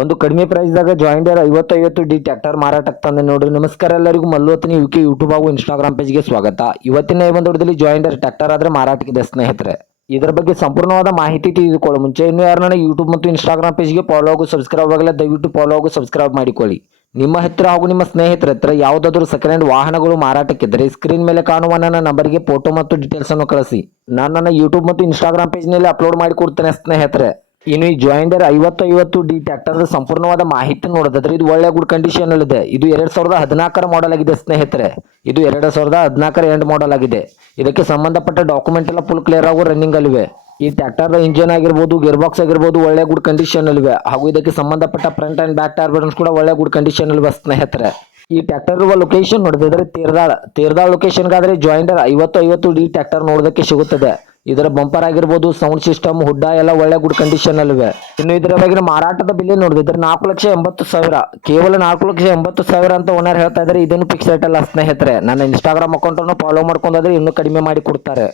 ಒಂದು ಕಡಿಮೆ ಪ್ರೈಸ್ದಾಗ ಜಾಯಿಂಡರ್ 5050D tractor ಮಾರಾಟಕ್ಕೆ ತಂದೆ ನೋಡ್ರಿ. ನಮಸ್ಕಾರ ಎಲ್ಲರಿಗೂ, ಮಲ್ಲೋತ್ನಿ ಯುಕೆ ಯೂಟ್ಯೂಬ್ ಹಾಗೂ ಇನ್ಸ್ಟಾಗ್ರಾಮ್ ಪೇಜ್ಗೆ ಸ್ವಾಗತ. ಇವತ್ತಿನ ಬಂದೊಡದಲ್ಲಿ ಜಾಯಿಂಡರ್ ಟ್ರ್ಯಾಕ್ಟರ್ ಆದ್ರೆ ಮಾರಾಟಕ್ಕಿದೆ ಸ್ನೇಹಿತರೆ. ಇದರ ಬಗ್ಗೆ ಸಂಪೂರ್ಣವಾದ ಮಾಹಿತಿ ತಿಳಿದುಕೊಳ್ಳೋ ಮುಂಚೆ ಇನ್ನೂ ಯಾರನ್ನ ಯೂಟ್ಯೂಬ್ ಮತ್ತು ಇನ್ಸ್ಟಾಗ್ರಾಮ್ ಪೇಜ್ಗೆ ಫಾಲೋ ಹಾಗೂ ಸಬ್ಸ್ಕ್ರೈಬ್ ಆಗಲ್ಲ, ದಯವಿಟ್ಟು ಫಾಲೋ ಹಾಗೂ ಸಬ್ಸ್ಕ್ರೈಬ್ ಮಾಡಿಕೊಳ್ಳಿ. ನಿಮ್ಮ ಹತ್ತಿರ ಹಾಗೂ ನಿಮ್ಮ ಸ್ನೇಹಿತರ ಹತ್ರ ಯಾವುದಾದ್ರೂ ಸೆಕೆಂಡ್ ಹ್ಯಾಂಡ್ ವಾಹನಗಳು ಮಾರಾಟಕ್ಕಿದ್ದರೆ ಸ್ಕ್ರೀನ್ ಮೇಲೆ ಕಾಣುವ ನನ್ನ ನಂಬರ್ಗೆ ಫೋಟೋ ಮತ್ತು ಡೀಟೇಲ್ಸ್ ಅನ್ನು ಕಳಿಸಿ. ನಾನು ನನ್ನ ಯೂಟ್ಯೂಬ್ ಮತ್ತು ಇನ್ಸ್ಟಾಗ್ರಾಮ್ ಪೇಜ್ನಲ್ಲಿ ಅಪ್ಲೋಡ್ ಮಾಡಿ ಕೊಡ್ತೇನೆ ಸ್ನೇಹಿತರೆ. ಇನ್ನು ಈ ಜಾಯಿಂಡರ್ 5050D ಟ್ರ್ಯಾಕ್ಟರ್ ಸಂಪೂರ್ಣವಾದ ಮಾಹಿತಿ ನೋಡೋದಾದ್ರೆ ಇದು ಒಳ್ಳೆ ಗುಡ್ ಕಂಡೀಷನ್ ಇದೆ. ಇದು 2014ರ ಮಾಡೆಲ್ ಆಗಿದೆ ಸ್ನೇಹಿತರೆ. ಇದು 2014ರ ಎಂಡ್ ಮಾಡೆಲ್ ಆಗಿದೆ. ಇದಕ್ಕೆ ಸಂಬಂಧಪಟ್ಟ ಡಾಕ್ಯುಮೆಂಟ್ ಎಲ್ಲ ಫುಲ್ ಕ್ಲಿಯರ್ ಆಗೋ ರನ್ನಿಂಗ್ ಅಲ್ಲಿವೆ. ಈ ಟ್ರ್ಯಾಕ್ಟರ್ ಇಂಜಿನ್ ಆಗಿರ್ಬೋದು, ಗೇರ್ ಬಾಕ್ಸ್ ಆಗಿರ್ಬೋದು ಒಳ್ಳೆ ಗುಡ್ ಕಂಡೀಷನ್ ಅಲ್ಲಿವೆ. ಹಾಗೂ ಇದಕ್ಕೆ ಸಂಬಂಧಪಟ್ಟ front and back tyre buttons ಕೂಡ ಒಳ್ಳೆ ಗುಡ್ ಕಂಡೀಷನ್ ಅಲ್ಲಿವೆ ಸ್ನೇಹಿತರೆ. ಈ ಟ್ರ್ಯಾಕ್ಟರ್ ಇರುವ ಲೊಕೇಶನ್ ನೋಡಿದ್ರೆ ತೇರ್ದಾಳ್ ಲೊಕೇಶನ್ಗಾದ್ರೆ ಜಾಯಿಂಡರ್ 5050D ಟ್ರ್ಯಾಕ್ಟರ್ ನೋಡೋದಕ್ಕೆ ಸಿಗುತ್ತದೆ. ಇದರ ಬಂಪರ್ ಆಗಿರ್ಬೋದು, ಸೌಂಡ್ ಸಿಸ್ಟಮ್, ಹುಡ್ಡ ಎಲ್ಲ ಒಳ್ಳೆ ಗುಡ್ ಕಂಡೀಷನ್ ಅಲ್ಲಿವೆ. ಇನ್ನು ಇದರ ಬಗ್ಗೆ ಮಾರಾಟದ ಬೆಲೆ ನೋಡಿದ್ರೆ 4,80,000, ಕೇವಲ 4,80,000 ಅಂತ ಓನರ್ ಹೇಳ್ತಾ ಇದ್ದಾರೆ. ಇದೇನು ಫಿಕ್ಸ್ ರೇಟ್ ಅಲ್ಲ ಸ್ನೇಹಿತರೆ. ನನ್ನ ಇನ್ಸ್ಟಾಗ್ರಾಮ್ ಅಕೌಂಟ್ ಅನ್ನು ಫಾಲೋ ಮಾಡ್ಕೊಂಡ್ರೆ ಇನ್ನೂ ಕಡಿಮೆ ಮಾಡಿ ಕೊಡ್ತಾರೆ.